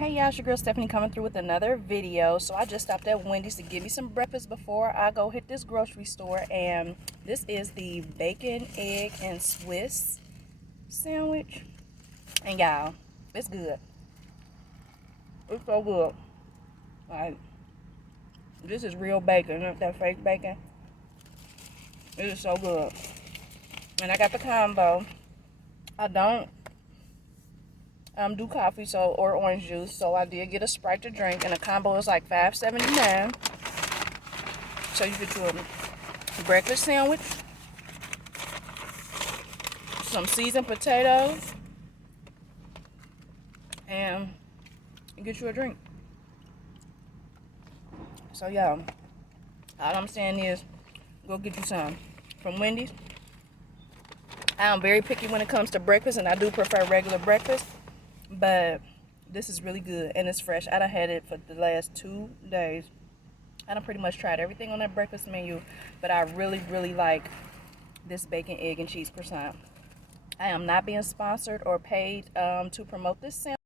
Hey y'all, it's your girl Stephanie coming through with another video. So I just stopped at Wendy's to get me some breakfast before I go hit this grocery store, and this is the bacon, egg, and Swiss sandwich. And y'all, it's good. It's so good. Like, this is real bacon, not that fake bacon. It is so good. And I got the combo. I don't do coffee or orange juice, so I did get a Sprite to drink, and the combo is like $5.79. So you get your breakfast sandwich, some seasoned potatoes, and you get you a drink. So yeah, all I'm saying is go get you some from Wendy's. I am very picky when it comes to breakfast, and I do prefer regular breakfast, but this is really good and it's fresh. I done had it for the last 2 days. I done pretty much tried everything on that breakfast menu, but I really like this bacon, egg, and cheese croissant. I am not being sponsored or paid to promote this sandwich.